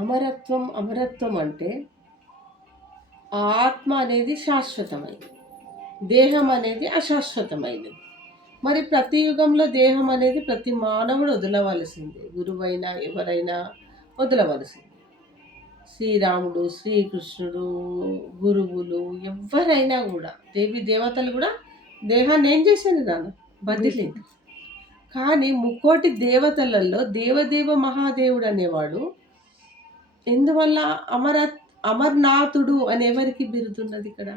అమరత్వం, అమరత్వం అంటే ఆత్మ అనేది శాశ్వతమైనది. దేహం అనేది అశాశ్వతమైనది. మరి ప్రతి యుగంలో దేహం అనేది ప్రతి మానవుడు వదలవలసిందే. గురువైనా ఎవరైనా వదలవలసిందే. శ్రీరాముడు, శ్రీకృష్ణుడు, గురువులు ఎవ్వరైనా కూడా దేవి దేవతలు కూడా దేహాన్ని ఏం చేసింది నాన్న? బదిలింది. కానీ ముక్కోటి దేవతలలో దేవదేవ మహాదేవుడు అనేవాడు ఎందువల్ల అమర్నాథుడు అని ఎవరికి బిరుదున్నది ఇక్కడ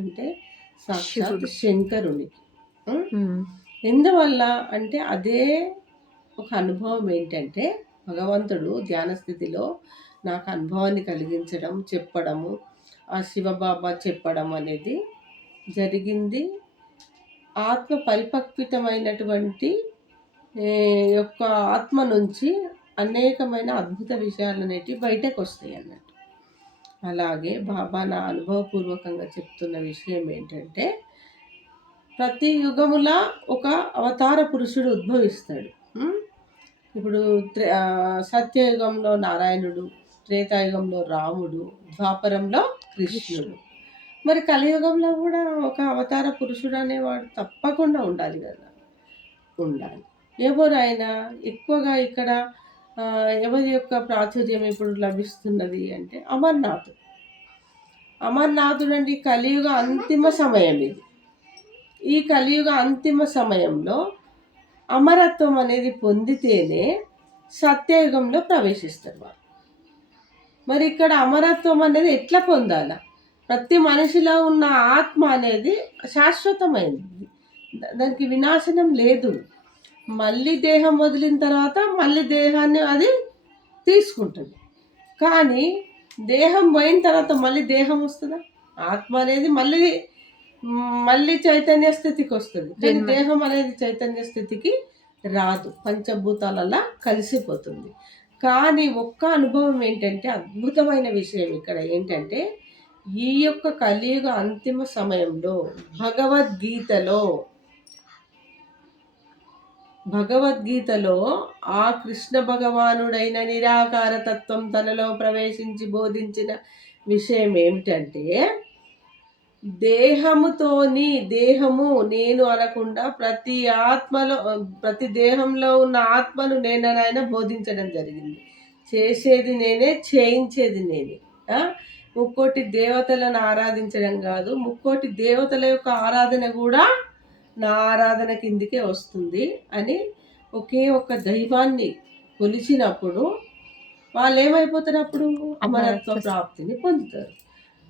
అంటే సాక్షాత్ శంకరునికి. ఎందువల్ల అంటే అదే ఒక అనుభవం ఏంటంటే భగవంతుడు ధ్యాన స్థితిలో నాకు అనుభవాన్ని కలిగించడం, చెప్పడము, ఆ శివబాబా చెప్పడం అనేది జరిగింది. ఆత్మ పరిపక్వితమైనటువంటి యొక్క ఆత్మ నుంచి అనేకమైన అద్భుత విషయాలు అనేటివి బయటకు వస్తాయి అన్నట్టు. అలాగే బాబా నా అనుభవపూర్వకంగా చెప్తున్న విషయం ఏంటంటే ప్రతి యుగములా ఒక అవతార పురుషుడు ఉద్భవిస్తాడు. ఇప్పుడు సత్యయుగంలో నారాయణుడు, త్రేతాయుగంలో రాముడు, ద్వాపరంలో కృష్ణుడు. మరి కలియుగంలో కూడా ఒక అవతార పురుషుడు అనేవాడు తప్పకుండా ఉండాలి కదా, ఉండాలి. ఎవరైనా ఎక్కువగా ఇక్కడ ఎవరి యొక్క ప్రాచుర్యం ఇప్పుడు లభిస్తున్నది అంటే అమర్నాథుడు. అమర్నాథుడు అంటే కలియుగ అంతిమ సమయం ఇది. ఈ కలియుగ అంతిమ సమయంలో అమరత్వం అనేది పొందితేనే సత్యయుగంలో ప్రవేశిస్తారు వారు. మరి ఇక్కడ అమరత్వం అనేది ఎట్లా పొందాలా? ప్రతి మనిషిలో ఉన్న ఆత్మ అనేది శాశ్వతమైనది, దానికి వినాశనం లేదు. మళ్ళీ దేహం వదిలిన తర్వాత మళ్ళీ దేహాన్ని అది తీసుకుంటుంది. కానీ దేహం పోయిన తర్వాత మళ్ళీ దేహం వస్తుందా? ఆత్మ అనేది మళ్ళీ చైతన్య స్థితికి వస్తుంది. కానీ దేహం అనేది చైతన్య స్థితికి రాదు, పంచభూతాలలా కలిసిపోతుంది. కానీ ఒక్క అనుభవం ఏంటంటే అద్భుతమైన విషయం ఇక్కడ ఏంటంటే ఈ యొక్క కలియుగ అంతిమ సమయంలో భగవద్గీతలో ఆ కృష్ణ భగవానుడైన నిరాకార తత్వం తనలో ప్రవేశించి బోధించిన విషయం ఏమిటంటే దేహము నేను అనకుండా ప్రతి దేహంలో ఉన్న ఆత్మను నేనైనా బోధించడం జరిగింది. చేసేది నేనే, చేయించేది నేనే. ముక్కోటి దేవతలను ఆరాధించడం కాదు, ముక్కోటి దేవతల యొక్క ఆరాధన కూడా నా ఆరాధన కిందికే వస్తుంది అని ఒకే ఒక్క దైవాన్ని కొలిచినప్పుడు వాళ్ళు ఏమైపోతారు? అప్పుడు అమరత్వ ప్రాప్తిని పొందుతారు.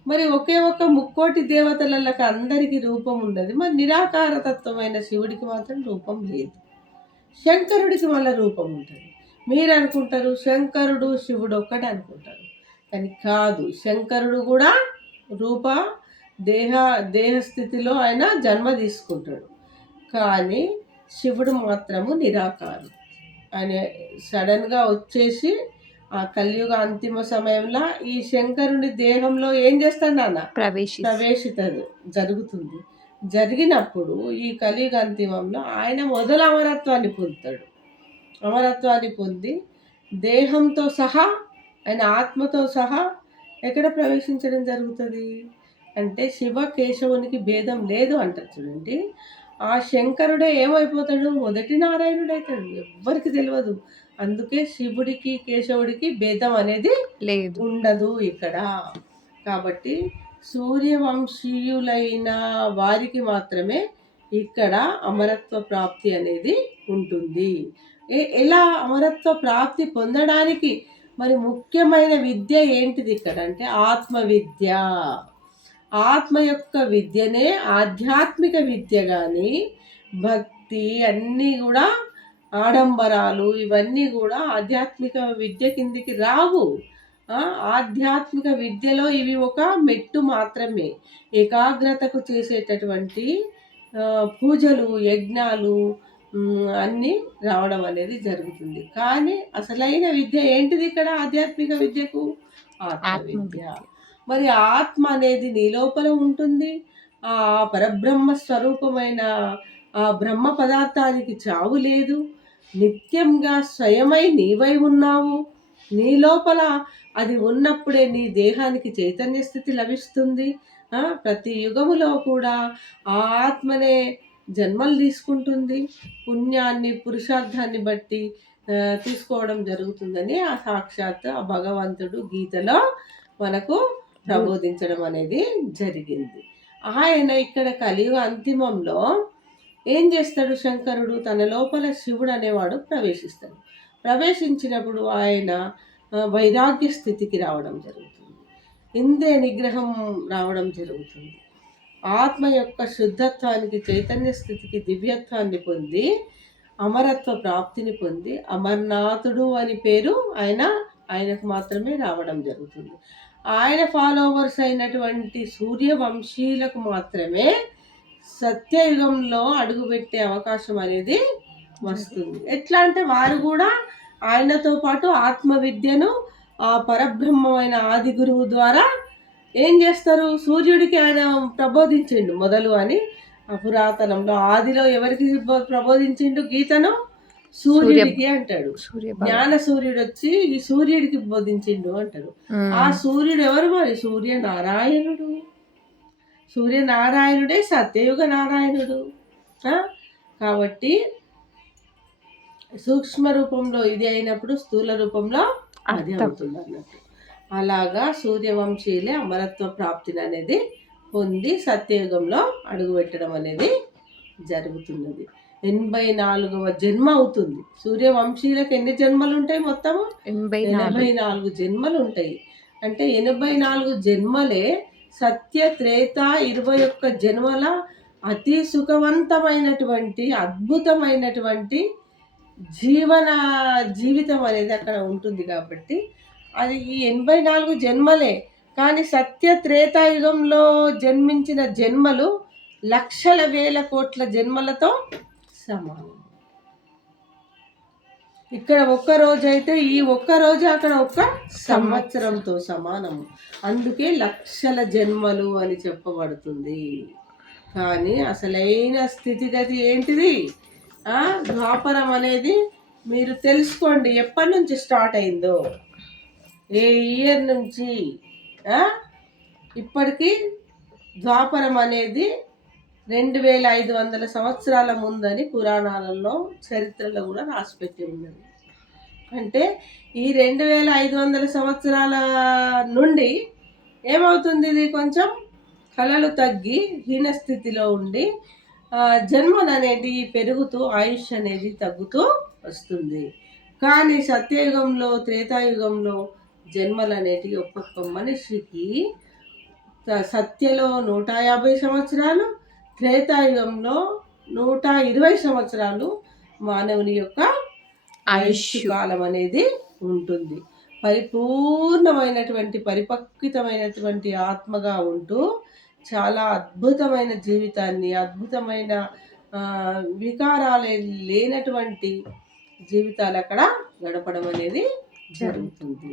మరి ఒకే ఒక్క ముక్కోటి దేవతలకు అందరికీ రూపం ఉండదు. మరి నిరాకార తత్వమైన శివుడికి మాత్రం రూపం లేదు. శంకరుడికి మళ్ళీ రూపం ఉంటుంది. మీరు అనుకుంటారు శంకరుడు శివుడు ఒక్కటే అనుకుంటారు, కానీ కాదు. శంకరుడు కూడా దేహస్థితిలో ఆయన జన్మ తీసుకుంటాడు. కానీ శివుడు మాత్రము నిరాకారం. ఆయన సడన్గా వచ్చేసి ఆ కలియుగ అంతిమ సమయంలో ఈ శంకరుని దేహంలో ఏం చేస్తాడు నాన్న? ప్రవేశిత జరుగుతుంది. జరిగినప్పుడు ఈ కలియుగ అంతిమంలో ఆయన మొదలు అమరత్వాన్ని పొందుతాడు. అమరత్వాన్ని పొంది దేహంతో సహా ఆయన ఆత్మతో సహా ఎక్కడ ప్రవేశించడం జరుగుతుంది అంటే శివ కేశవునికి భేదం లేదు అంటారు చూడండి. ఆ శంకరుడే ఏమైపోతాడు? మొదటి నారాయణుడు అవుతాడు. ఎవ్వరికి తెలియదు. అందుకే శివుడికి కేశవుడికి భేదం అనేది ఉండదు ఇక్కడ. కాబట్టి సూర్యవంశీయులైన వారికి మాత్రమే ఇక్కడ అమరత్వ ప్రాప్తి అనేది ఉంటుంది. ఎలా అమరత్వ ప్రాప్తి పొందడానికి మరి ముఖ్యమైన విద్య ఏంటిది ఇక్కడ అంటే ఆత్మ విద్య. ఆత్మ యొక్క విద్యనే ఆధ్యాత్మిక విద్య. కానీ భక్తి అన్నీ కూడా ఆడంబరాలు ఇవన్నీ కూడా ఆధ్యాత్మిక విద్య కిందికి రావు. ఆధ్యాత్మిక విద్యలో ఇవి ఒక మెట్టు మాత్రమే. ఏకాగ్రతకు చేసేటటువంటి పూజలు, యజ్ఞాలు అన్నీ రావడం అనేది జరుగుతుంది. కానీ అసలైన విద్య ఏంటిది ఇక్కడ ఆధ్యాత్మిక విద్యకు? ఆత్మ విద్య. మరి ఆత్మ అనేది నీ లోపల ఉంటుంది. ఆ పరబ్రహ్మ స్వరూపమైన ఆ బ్రహ్మ పదార్థానికి చావు లేదు. నిత్యంగా స్వయమై నీవై ఉన్నావు. నీ లోపల అది ఉన్నప్పుడే నీ దేహానికి చైతన్య స్థితి లభిస్తుంది. ప్రతి యుగములో కూడా ఆ ఆత్మనే జన్మలు తీసుకుంటుంది. పుణ్యాన్ని, పురుషార్థాన్ని బట్టి తీసుకోవడం జరుగుతుందని ఆ సాక్షాత్ ఆ భగవంతుడు గీతలో మనకు ప్రబోధించడం అనేది జరిగింది. ఆయన ఇక్కడ కలియుగ అంతిమంలో ఏం చేస్తాడు? శంకరుడు తన లోపల శివుడు అనేవాడు ప్రవేశిస్తాడు. ప్రవేశించినప్పుడు ఆయన వైరాగ్య స్థితికి రావడం జరుగుతుంది. ఇంద్రియ నిగ్రహం రావడం జరుగుతుంది. ఆత్మ యొక్క శుద్ధత్వానికి, చైతన్య స్థితికి, దివ్యత్వాన్ని పొంది అమరత్వ ప్రాప్తిని పొంది అమర్నాథుడు అని పేరు ఆయనకు మాత్రమే రావడం జరుగుతుంది. ఆయన ఫాలోవర్స్ అయినటువంటి సూర్యవంశీయులకు మాత్రమే సత్యయుగంలో అడుగుపెట్టే అవకాశం అనేది వస్తుంది. ఎట్లా అంటే వారు కూడా ఆయనతో పాటు ఆత్మ విద్యను ఆ పరబ్రహ్మమైన ఆది గురువు ద్వారా ఏం చేస్తారు? సూర్యుడికి ఆయన ప్రబోధించిండు మొదలు అని పురాతనంలో. ఆదిలో ఎవరికి ప్రబోధించిండు గీతను? సూర్యుడికి అంటాడు. జ్ఞాన సూర్యుడు వచ్చి ఈ సూర్యుడికి బోధించిండు అంటాడు. ఆ సూర్యుడు ఎవరు? మరి సూర్యనారాయణుడు. సూర్యనారాయణుడే సత్యయుగ నారాయణుడు. కాబట్టి సూక్ష్మ రూపంలో ఇది అయినప్పుడు స్థూల రూపంలో అది అవుతుంది అన్నట్టు. అలాగా సూర్యవంశీయులే అమరత్వ ప్రాప్తిని అనేది పొంది సత్యయుగంలో అడుగుపెట్టడం అనేది జరుగుతున్నది. 84వ జన్మ అవుతుంది. సూర్యవంశీయులకు ఎన్ని జన్మలు ఉంటాయి? మొత్తము 84 జన్మలు ఉంటాయి. అంటే 84 జన్మలే సత్య త్రేత 21 జన్మల అతి సుఖవంతమైనటువంటి అద్భుతమైనటువంటి జీవితం అనేది అక్కడ ఉంటుంది. కాబట్టి అది ఈ 84 జన్మలే. కానీ సత్య త్రేతాయుగంలో జన్మించిన జన్మలు లక్షల వేల కోట్ల జన్మలతో సమానం. ఇక్కడ ఒక్క రోజు అయితే ఈ ఒక్క రోజు అక్కడ ఒక్క సంవత్సరంతో సమానం. అందుకే లక్షల జన్మలు అని చెప్పబడుతుంది. కానీ అసలైన స్థితిగతి ఏంటిది? ద్వాపరం అనేది మీరు తెలుసుకోండి. ఎప్పటి నుంచి స్టార్ట్ అయిందో, ఏ ఇయర్ నుంచి ఇప్పటికీ ద్వాపరం అనేది 2500 సంవత్సరాల ముందని పురాణాలలో చరిత్రలో కూడా రాసిపెట్టి ఉన్నది. అంటే ఈ 2500 సంవత్సరాల నుండి ఏమవుతుంది? ఇది కొంచెం కళలు తగ్గి హీనస్థితిలో ఉండి జన్మలు అనేది పెరుగుతూ ఆయుష్ అనేది తగ్గుతూ వస్తుంది. కానీ సత్యయుగంలో, త్రేతాయుగంలో జన్మలు అనేటివి ఒక్కొక్క మనిషికి సత్యలో 150 సంవత్సరాలు, త్రేతాయుగంలో 120 సంవత్సరాలు మానవుని యొక్క ఆయుష్ కాలం అనేది ఉంటుంది. పరిపూర్ణమైనటువంటి పరిపక్వితమైనటువంటి ఆత్మగా ఉంటూ చాలా అద్భుతమైన జీవితాన్ని, అద్భుతమైన వికారాలే లేనటువంటి జీవితాలు అక్కడ గడపడం అనేది జరుగుతుంది.